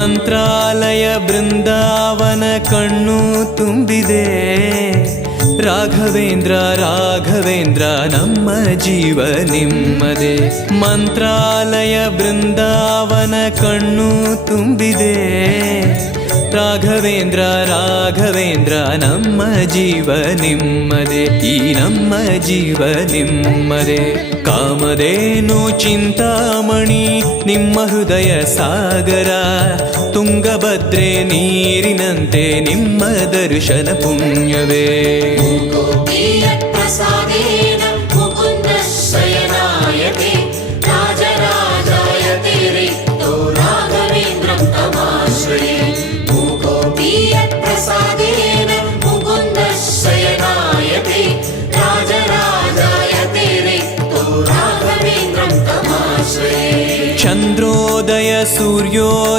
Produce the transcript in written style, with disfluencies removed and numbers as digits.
ಮಂತ್ರಾಲಯ ಬೃಂದಾವನ ಕಣ್ಣು ತುಂಬಿದೆ. ರಾಘವೇಂದ್ರ ರಾಘವೇಂದ್ರ ನಮ್ಮ ಜೀವ ನಿಮ್ಮದೇ. ಮಂತ್ರಾಲಯ ಬೃಂದಾವನ ಕಣ್ಣು ತುಂಬಿದೆ. ರಾಘವೇಂದ್ರ ರಾಘವೇಂದ್ರ ನಮ್ಮ ಜೀವ ನಿಮ್ಮದೇ. ಈ ನಮ್ಮ ಜೀವ ನಿಮ್ಮದೇ. ಕಾಮಧೇನು ಚಿಂತಾಮಣಿ ನಿಮ್ಮ ಹೃದಯ ಸಾಗರ. ತುಂಗಭದ್ರೆ ನೀರಿನಂತೆ ನಿಮ್ಮ ದರ್ಶನ ಪುಣ್ಯವೇ. ಚಂದ್ರೋದಯ ಸೂರ್ಯೋದಯ